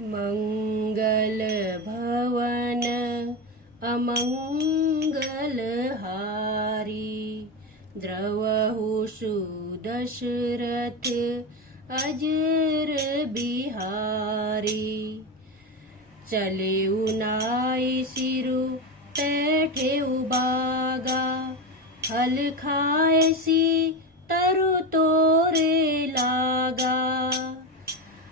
मंगल भवन अमंगल हारी, द्रवहु सुदशरथ अजर बिहारी। चले उनाई सिरु बैठे बागा, हल खाए सी तरु तोरे लागा।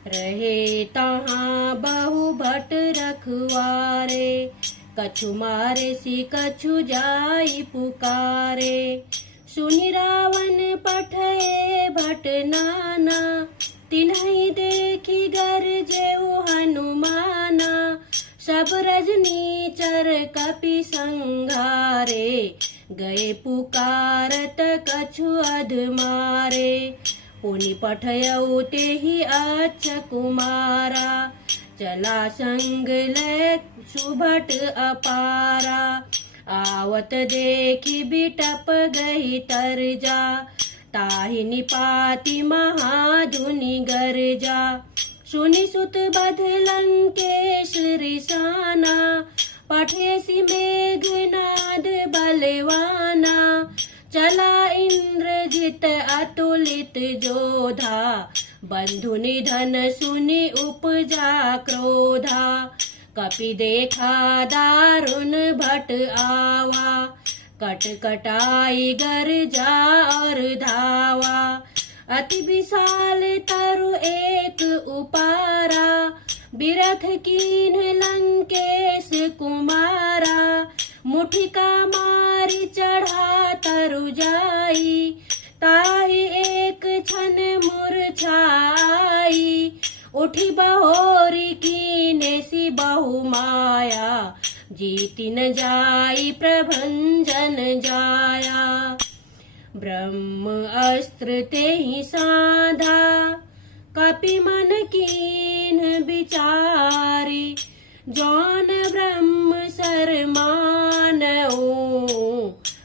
रहे तहाँ बहु भट रखवारे, कछु मारे सी कछु जाई पुकारे। सुनि रावण पठए भट नाना, तिन्हि देखी गरजेउ हनुमाना। सब रजनीचर कपि संघारे, गए पुकारत कछु अधमारे। पुनि पठयउ तेहि अच्छा कुमारा, चला संग लै सुभट अपारा। आवत देखी बिटप गई तरजा, ताहि निपाति महाधुनि गरजा। सुनि सुत बध लंकेश रिसाना, पठेसी मेघनाद बलवाना। चला इंद्रजित अतुलित जोधा, बंधु निधन सुनि उपजा क्रोधा। कपि देखा दारुण भट आवा, कट कटाई गरजा और धावा। अति विशाल तरु एक उपारा, बिरथ कीन्ह लंकेश कुमारा। मुठिका मारी चढ़ा तरु जाई, ताहि एक क्षण मूर्छाई। उठी बहोरी कीने सी बहु माया, जीति न जाई प्रभंजन जाया। ब्रह्म अस्त्र तेहि साधा, कपि मन कीन्ह विचारी। जौन ब्रह्म सर मानऊ,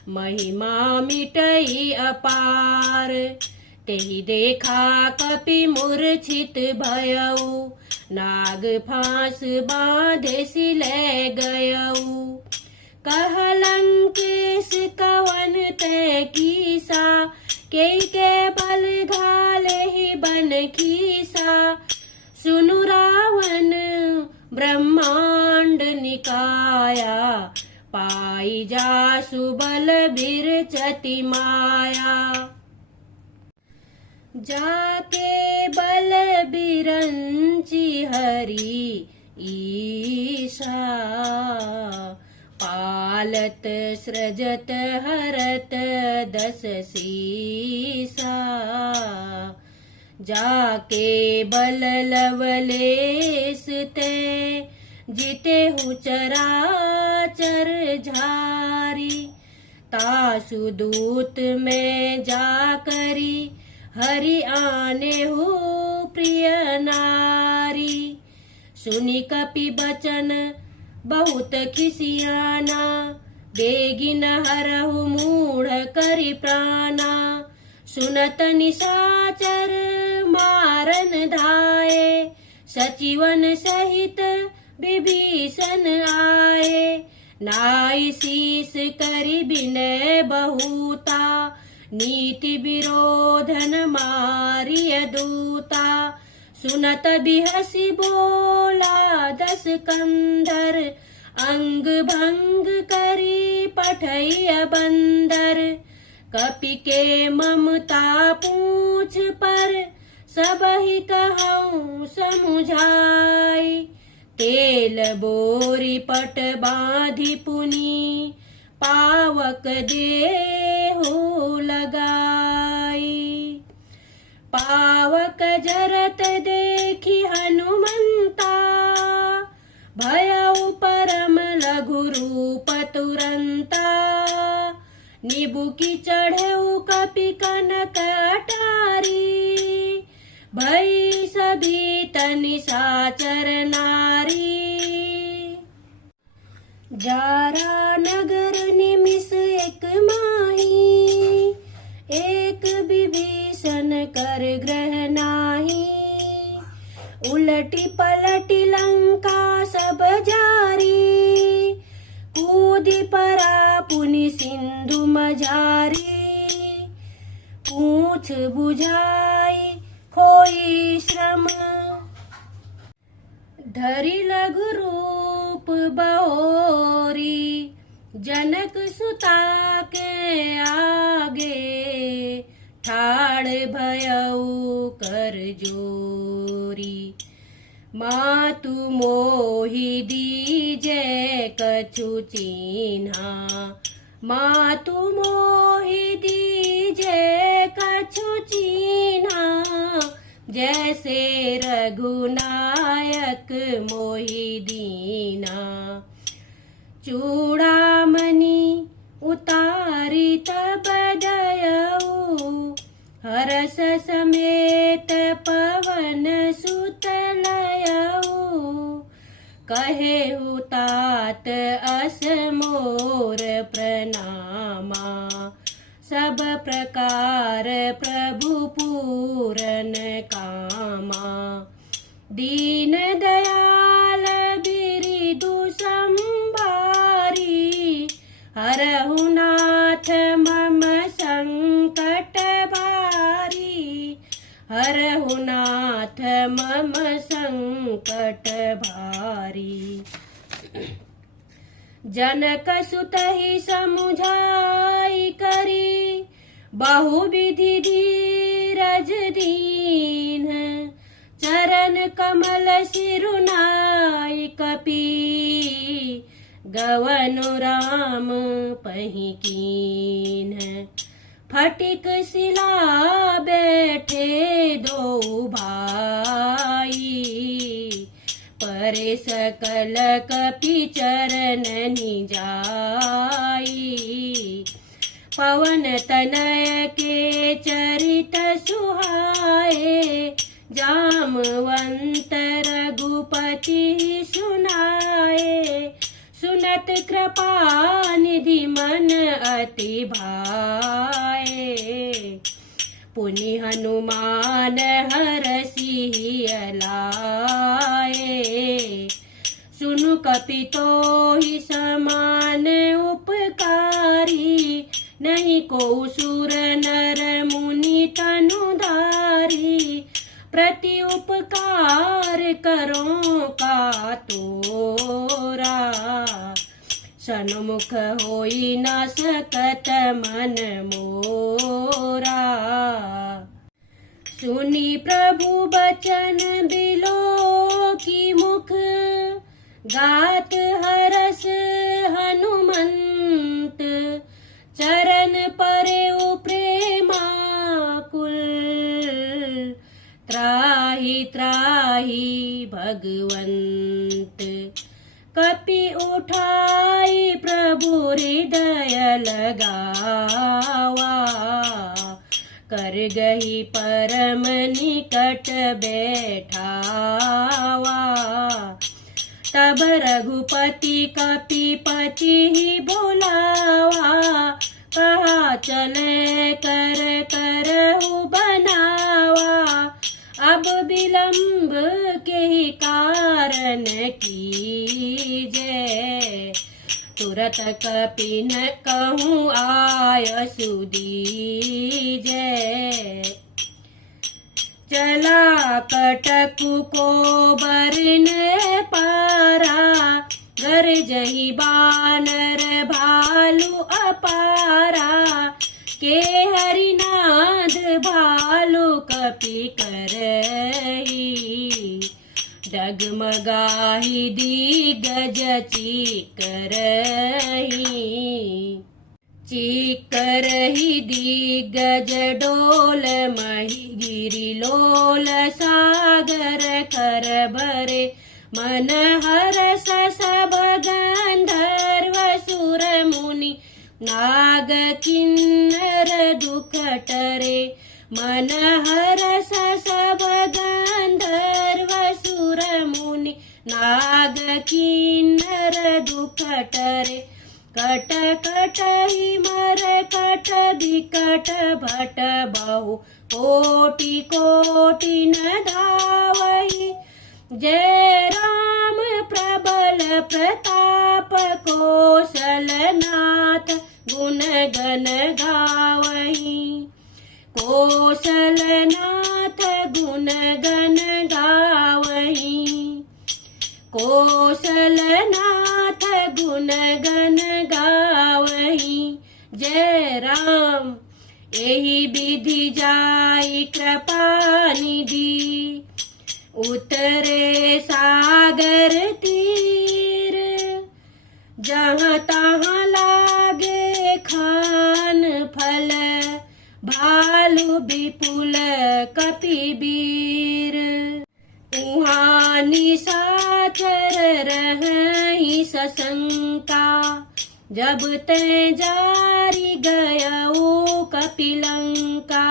महिमा मिटई अपार। तेहि देखा कपि मूर्छित भयऊ, नाग फांस बांधे सी लै गयऊ। कह लंकेश कवन तै कीसा, के बल घाले ही बन खीसा। सुनु रावण ब्रह्मांड निकाया, पाई जासु बल बिरचति माया। जाके बल बिरंचि हरि ईशा, पालत सृजत हरत दस सीसा। जाके बल लवलेस ते, जितेहु चराचर झारी। तासु दूत में जाकरी, हरि आने हो प्रिय नारी। सुनि कपि बचन बहुत खिसियाना, बेगिन हरहु मूढ़ करि प्राणा। सुनत निशाचर मारन धाये, सचिवन सहित विभीषण आए। नाई शीस करि विनय बहुता, नीति विरोधन मारिय दूता। सुनत बिहसि बोला दस कंधर, अंग भंग करी पठैय बंदर। कपि के ममता पूछ पर, सबहि कहऊँ समुझाई। तेल बोरी पट बाँधि पुनि, पावक देहु लगाई। पावक जरत देखी हनुमंता, भयउ परम लघु रूप तुरंता। निबुकी चढ़ेउ कपि कनक अटारी, भई सभी निशाचर नारी। जारा नगर निमिष एक माही, एक विभीषण कर ग्रह नाही। उलटी पलटी लंका सब जारी, कूदी परा पुनि सिंधु मझारी, पूछ बुझाई खोई श्रम, धरि लघु रूप बहोरी, जनक सुता के आगे, ठाड़ भयउ कर जोरी, मातु मोहि दीजे कछु चिन्हा, मातु मोहि दीजे कछु चिन्हा, जैसे रघुनायक मोहि दीना, चूड़ामणि उतारी तब दयऊ, हरस समेत पवन सुत लयऊ, कहेहु तात अस मोर प्रणामा, सब प्रकार प्रभु पूरन कामा, दीन दयाल बिरिदु संभारी, हरहु नाथ मम संकट भारी, हरहु नाथ मम संकट भारी। जनक सुतहि समुझाई करी, बहुविधि धीरज दीन, चरण कमल सिरुनाई कपि, गवनु राम पहि कीन्ह, फटिक शिला बैठे दो भाई, परे सकल कपि चरण निजाई, पवन तनय के चरित सुहाए, जामवंत रघुपति सुनाए, सुनत कृपा निधि मन अति भाए, पुनि हनुमान हरषि अलाए, सुनु कपितोहि समान उपकारी, नहीं को सुर नर मुनि तनुधारी, प्रति उपकार करो का तोरा, सन्मुख होई न सकत मन मोरा, सुनी प्रभु बचन बिलो की मुख, गात हरस हनुमंत, चरण परे प्रेमाकुल, त्राहि त्राहि भगवंत, कपि उठाई प्रभु हृदय लगावा, कर गही परम निकट बैठावा, तब रघुपति कपिपति ही बोलावा, कहा चले कर करहु बनावा, अब विलंब के ही कारण कीजे, तुरत कपि न कहूँ आय सुदीजे, चला कटकु को बरन पारा, गरजहि बानर भालु अपारा, के हरिनाद भालु कपि करही, डगमगाहि दिग्गज चीकरही, चीकरहि दिग्गज डोल महि, गिरि लोल सागर कर भरे, मन हरस सब गंधर्व सुर मुनि, नाग किन्नर दुख टरे, मन हरस सब गंधर्व सुर मुनि, नाग किन्नर दुख टरे, कट कट ही मर कट विकट भट बहु, कोटि कोटि न धावहि, जय राम प्रबल प्रताप कौशलनाथ गुण गण गावही। कौशलनाथ गुण गण गावही। कौशलनाथ गुण गण गावही। जय राम एहि विधि जाई कृपा निधि। उतरे सागर तीर जहाँ तहाँ लागे खान फल। भालु विपुल कपिवीर उहाँ निशाचर रहहि सशंका। जब ते जारी गयऊ कपिलंका।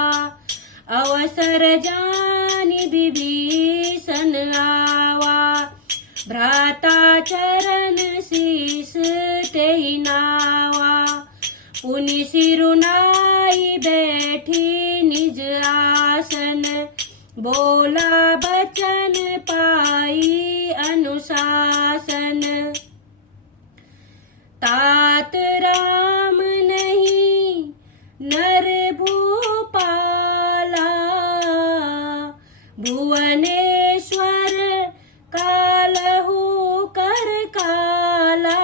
अवसर जानि विभीषण आवा। भ्राता चरण शीस तेहि नावा। पुनि सिरुनाई बैठी निज आसन। बोला बचन पाई अनुशासन। तात राम नहीं नर भूपाला। भुवनेश्वर कालहु कर काला।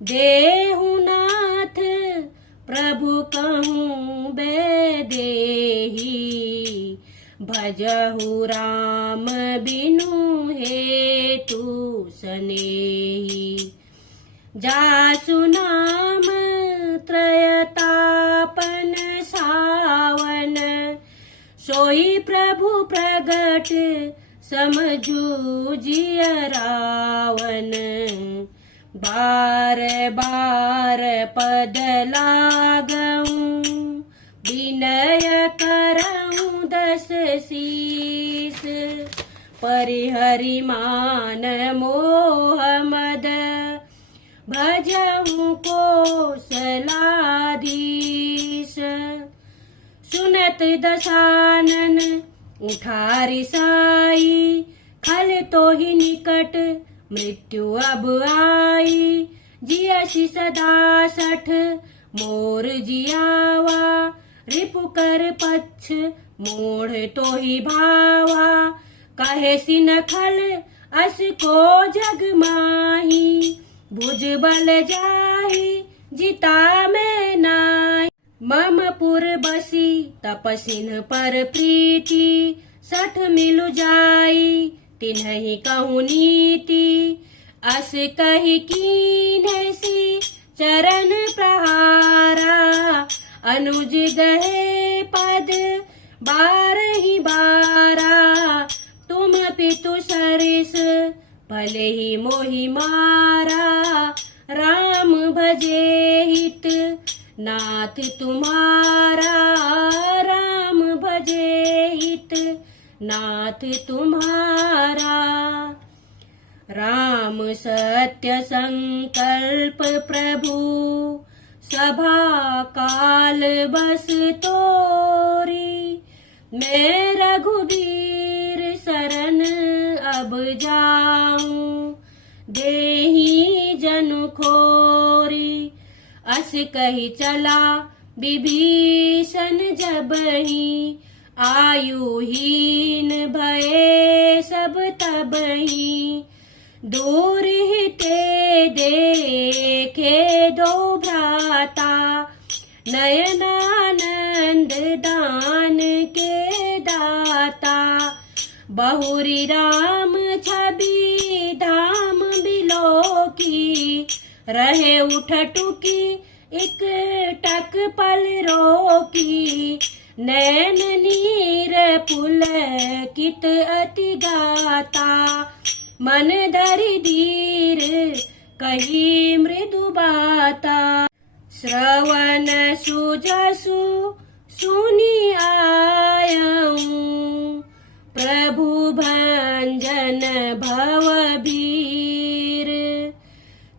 देहु नाथ प्रभु कहूँ बेदेही। भजहु राम बिनु हेतु सनेही। जासु नाम त्रयतापन सावन। सोई प्रभु प्रगट समझू जिय रावण। बार बार पद लागऊं विनय करऊं दस शीस। परिहरि मान मोह मद भजहूँ कौशलाधीश। सुनत दशानन उठारी साई। खल तो ही निकट मृत्यु अब आई। जियसि सदा 60 मोर जियावा। रिपु कर पक्ष मोढ़ तो ही भावा। कहे सिन खल अस को जग माही। भुज बल जाहि जिता में नाई। मम पुर बसी तपसिन पर प्रीति। 60 मिलु जाई तिन्हि कहूँ नीति। अस कहि कीन्हसी चरण प्रहारा। अनुज गहे पद 12 बारा। तुम पितु सरिस भले ही मोहि मारा। राम भजे हित नाथ तुम्हारा। राम भजे हित नाथ तुम्हारा। राम सत्य संकल्प प्रभु सभा काल बस तोरी। मैं रघुबीर शरण अब जाऊं। देहि जनु खोरी। अस कही चला विभीषण जबहि। आयुहीन भये सब तबहि। दूर हिते देखे दो भ्राता। नयनानंद दान के दाता। बहुरी राम छवि धाम बिलोकी। रहे उठ टुकी एक टक पल रोकी। नैन नीर पुलकित अति गाता। मन धरि धीर कही मृदु बाता। श्रवण सुजसु सुनि आयऊं। प्रभु भंजन भवभीर।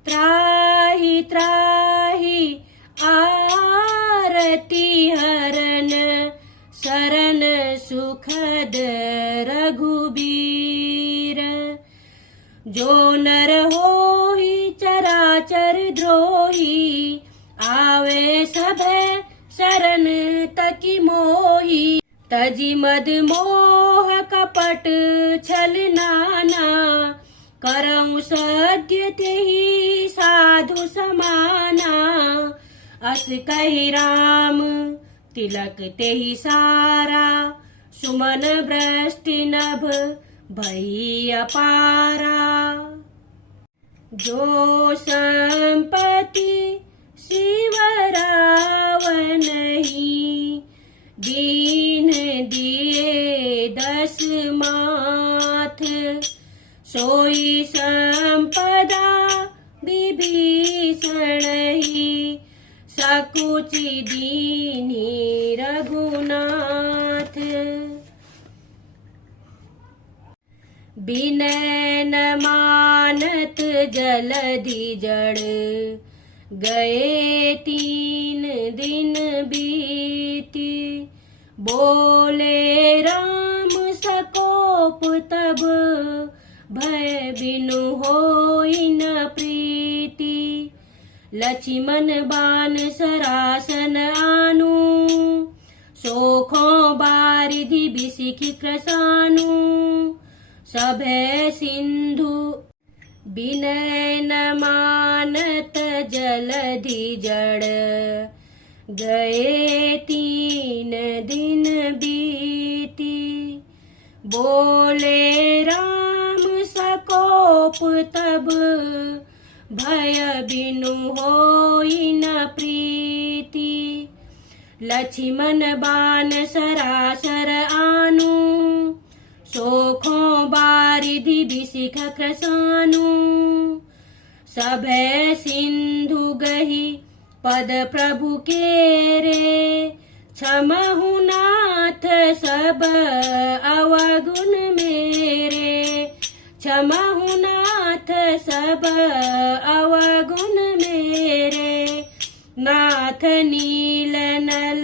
त्राहि त्राहि आरती हरन। शरण सुखद रघुबीर। जो नर होहि चराचर द्रोही, आवे सभे शरण तकी मोही। तजी मद मोह कपट छल नाना, करऊँ सद्य तेहि साधु समाना। अस कहि राम तिलक तेहि सारा, सुमन वृष्टि नभ भई अपारा। जो संपत्ति शिव रावनहि, दीन दिए दस माथ। सोई संपदा विभीषणहि, सकुचि दीन्हि रघुनाथ। विनय न मानत जलधि जड़, गए 3 दिन बीती। बोले राम सकोप तब, भय बिनु होई न प्रीति। लक्ष्मण बान सरासन आनु, सोखों बारिधि बिसिखि क्रसानु। सभय सिंधु विनय न मानत जलधि जड़, गए 3 दिन बीती। बोले राम सकोप तब, भय बिनु होई न प्रीति। लक्ष्मण बान सरासर आनु, सोखों बारिधि बिसिख क्रसानु। सभय सिंधु गही पद प्रभु केरे, क्षमहु नाथ सब अवगुण मेरे। क्षमहु नाथ सब अवगुण मेरे। नाथ नील नल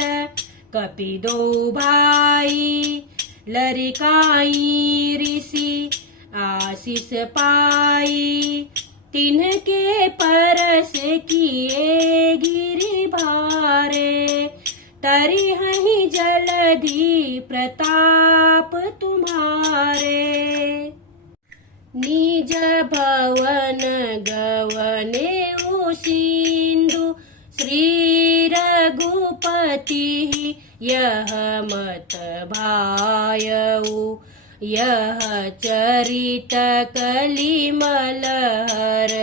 कपि दो भाई, लरिकाई ऋषि आशीष पाई। तिनके परस किए गिरि भारे, तरिहहि जलधि प्रताप तुम्हारे। निज भवन गवने सिंधु, श्री रघुपति यह मत भायऊ। यह चरित कलिमल हर,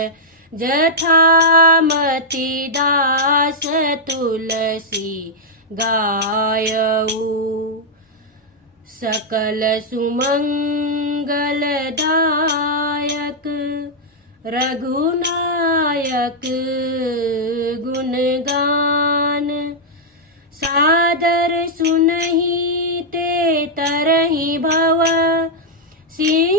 जथामति दास तुलसी गायऊ। सकल सुमंगल दायक, रघुनायक गुणगान। सादर सुनहि ते तरहि भव, सिंधु